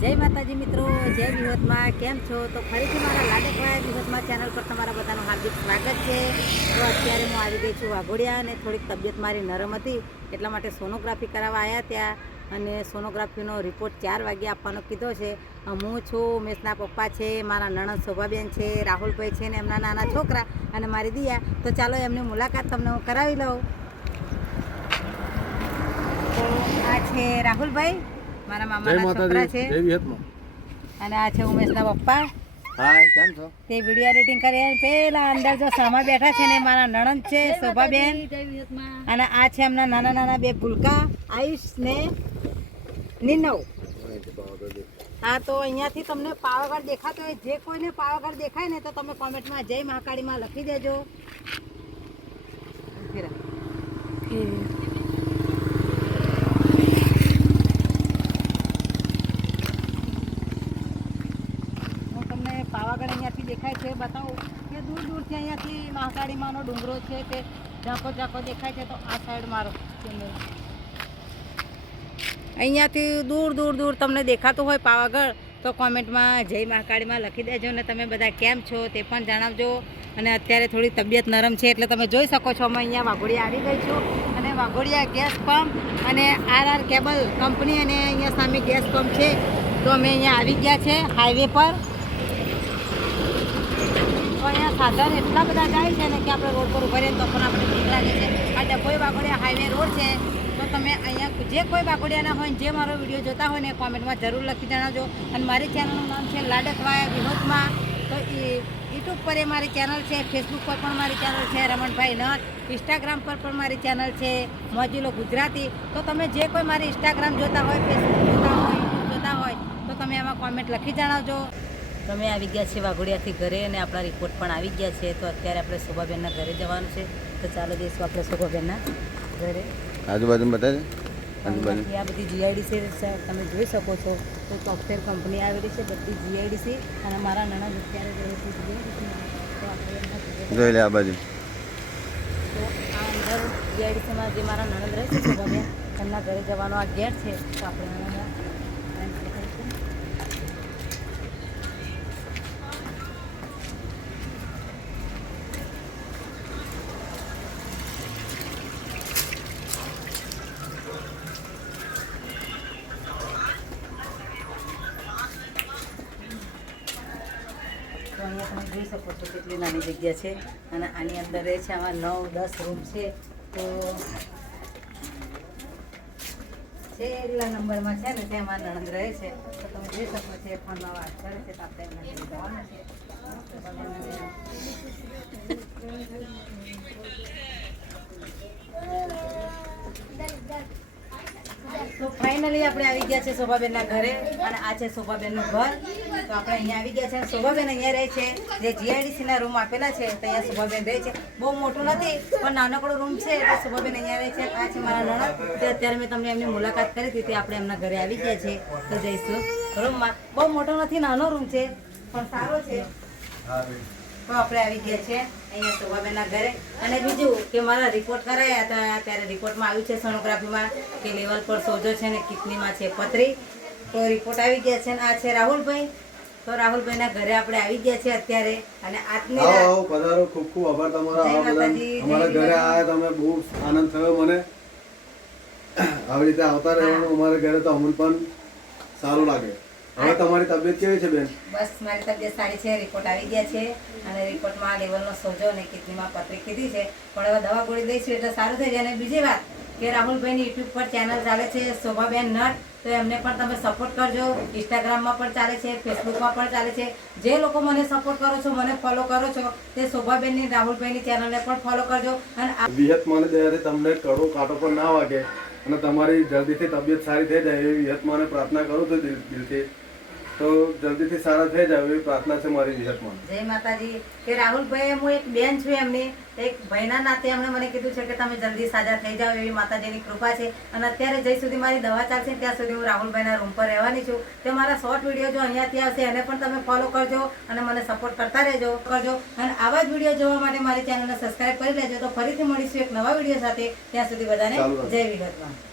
જય માતાજી મિત્રો, જય વિહોતમાં. કેમ છો? તો ફરીથી મારા લાડકવાયા વિહોતમાં ચેનલ પર તમારા બધાનું હાર્દિક સ્વાગત છે. તો અત્યારે હું આવી ગઈ છું વાઘોડિયા અને થોડીક તબિયત મારી નરમ હતી, એટલા માટે સોનોગ્રાફી કરાવવા આવ્યા ત્યાં અને સોનોગ્રાફીનો રિપોર્ટ ચાર વાગે આપવાનો કીધો છે. હું છું, ઉમેશના પપ્પા છે, મારા નણંદ શોભાબેન છે, રાહુલભાઈ છે ને એમના નાના છોકરા અને મારી દિયા. તો ચાલો એમની મુલાકાત તમને હું કરાવી લઉં. તો આ છે રાહુલભાઈ. મારા મામાના છોકરા છે. અને આ છે ઉમેશના પપ્પા. હાય કેમ છો? તે વિડિયો એડિટિંગ કરે પેલા અંદર જો સામા બેઠા છે ને મારા નણંદ છે શોભાબેન. અને આ છે એમના નાના નાના બે ભૂલકા આયુષ ને નિનવ. હા તો અહીંયાથી તમને પાવાગઢ દેખાતો હોય. જે કોઈને પાવાગઢ દેખાય ને તો તમે કોમેન્ટમાં જય મહાકાળીમાં લખી દેજો હું તમને પાવાગઢ અહીંયાથી દેખાય છે બતાવું કે દૂર દૂરથી અહીંયાથી મહાકાળી માનો ડુંગરો છે તે ઝાંકો ઝાંકો દેખાય છે તો આ સાઈડ મારો અહીંયાથી દૂર દૂર દૂર તમને દેખાતું હોય પાવાગઢ, તો કોમેન્ટમાં જય મહાકાળીમાં લખી દેજો ને તમે બધા કેમ છો તે પણ જણાવજો. અને અત્યારે થોડી તબિયત નરમ છે એટલે તમે જોઈ શકો છો અમે અહીંયા વાઘોડિયા આવી ગઈ છું. અને વાઘોડિયા ગેસ પંપ અને આર આર કેબલ કંપની અને અહીંયા સામે ગેસ પંપ છે. તો અમે અહીંયા આવી ગયા છે હાઈવે પર. તો અહીંયા સાધન એટલા બધા જાય છે ને કે આપણે રોડ પર ઊભા રહીએ તો પણ આપણે ઠીક લાગે છે. આ ડભોઈ વાઘોડિયા હાઈવે રોડ છે, તો તમે અહીંયા જે કોઈ વાઘોડિયાના હોય જે મારો વીડિયો જોતા હોય ને કોમેન્ટમાં જરૂર લખી જણાવજો. અને મારી ચેનલનું નામ છે લાડકવાયા વિનોદમાં. તો એ યુટ્યુબ પર એ મારી ચેનલ છે ફેસબુક પર પણ મારી ચેનલ છે, રમણભાઈ નથ. ઇન્સ્ટાગ્રામ પર પણ મારી ચેનલ છે, મોજીલો ગુજરાતી. તો તમે જે કોઈ મારી ઇન્સ્ટાગ્રામ જોતા હોય ફેસબુક જોતા હોય યુટ્યુબ જોતા હોય, તો તમે એમાં કોમેન્ટ લખી જણાવજો. તમે આવી ગયા છે વાઘોડિયાથી ઘરે અને આપણા રિપોર્ટ પણ આવી ગયા છે. તો અત્યારે આપણે શોભાબેનના ઘરે જવાનું છે. તો ચાલો જઈશું આપણે શોભાબેનના ઘરે. આજુબાજુ? આજુબાજુ આ બધી જીઆઈડી છે તમે જોઈ શકો છો. તો સોફ્ટવેર કંપની આવેલી છે બધી જીઆઈડી છે. અને મારા નાના અત્યારે જોઈ લે આ બાજુ. તો આ અંદર જીઆઈડીસીમાં જે મારા નણંદ રહે છે શોભાબેન એમના ઘરે જવાનો આ ગેટ છે. તો આપણે તો અહીંયા તમે જોઈ શકો છો કેટલી નાની જગ્યા છે. અને આની અંદર રહે છે આમાં નવ, દસ રૂમ છે. તો છેલ્લા નંબરમાં છે ને તેમાં નણંદ રહે છે. તો તમે જોઈ શકો છો, એ ફોનમાં વાત કરે છે આપણે એમના છે તો ફાઇનલી આપણે આવી ગયા છે શોભાબેનના ઘરે અને આ છે શોભાબેનનું ઘર. તો આપણે અહીંયા આવી ગયા છે. શોભાબેન અહીંયા રહે છે. જે જીઆઈડીસીના રૂમ આપેલા છે, તો અહીંયા શોભાબેન રહે છે. બહુ મોટું નથી, પણ નાનકડો રૂમ છે, એટલે શોભાબેન અહીંયા રહે છે. આ છે મારા નણદ. તે અત્યારે મેં તમને એમની મુલાકાત કરી હતી, તે આપણે એમના ઘરે આવી ગયા છે. તો જઈશું રૂમમાં. બહુ મોટો નથી, નાનો રૂમ છે, પણ સારો છે. તો આપણે આવી ગયા છે અહીંયા શોભાબેનના ઘરે. અને બીજું કે મારા રિપોર્ટ કરાયા હતા ત્યારે રિપોર્ટમાં આવ્યું છે સોનોગ્રાફીમાં કે લેવલ પર સોજો છે ને કિડનીમાં છે પથરી. તો રિપોર્ટ આવી ગયા છે ને આ છે રાહુલભાઈ. તો રાહુલભાઈના ઘરે આપણે આવી ગયા છે અત્યારે. અને આજની આવો પધારો. ખૂબ ખૂબ આભાર તમારો અમારા ઘરે. આવ્યા તમે બહુ આનંદ થયો મને. આવી રીતે આવતા રહેવાનું અમારા ઘરે તો અમને પણ સારું લાગે. હવે તમારી તબિયત કેવી છે બેન? બસ મારી તબિયત સારી છે રિપોર્ટ આવી ગયા છે. અને રિપોર્ટમાં લેવલનો સોજો અને કિડનીમાં પથરી કીધી છે. પણ હવે દવા ગોળી દઈશું એટલે સારું થઈ જાય. અને બીજી વાત કે રાહુલભાઈની યુટ્યુબ પર ચેનલ ચાલે છે શોભાબેન નટ. તો એમને પણ તમે સપોર્ટ કરજો. ઇન્સ્ટાગ્રામમાં પણ ચાલે છે ફેસબુકમાં પણ ચાલે છે. જે લોકો મને સપોર્ટ કરો છો મને ફોલો કરો છો તે શોભાબેનની રાહુલભાઈની ચેનલને પણ ફોલો કરજો. અને વિહત મને દયાથી તમને કડો કાંટો પણ ના વાગે. અને તમારી જલ્દીથી તબિયત સારી થઈ જાય એવી વિહત મને પ્રાર્થના કરું છું દિલથી. તો જલ્દીથી સારા થઈ જાવ એવી પ્રાર્થના છે મારી વિહત મને જય માતાજી. કે રાહુલભાઈ હું એક બેન છું એમની એક ભાઈના નાતે એમણે મને કીધું છે કે તમે જલ્દી સાજા થઈ જાઓ એવી માતાજીની કૃપા છે. અને અત્યારે જય સુધી મારી દવા ચાલશે ત્યાં સુધી હું રાહુલભાઈના રૂમ પર રહેવાની છું. તે મારા શોર્ટ વીડિયો જો અહીંયાથી આવશે એને પણ તમે ફોલો કરજો અને મને સપોર્ટ કરતા રહેજો કરજો. અને આવા જ વીડિયો જોવા માટે મારી ચેનલને સબસ્ક્રાઇબ કરી લેજો. તો ફરીથી મળીશું એક નવા વીડિયો સાથે. ત્યાં સુધી બધાને. જય વિગતમાં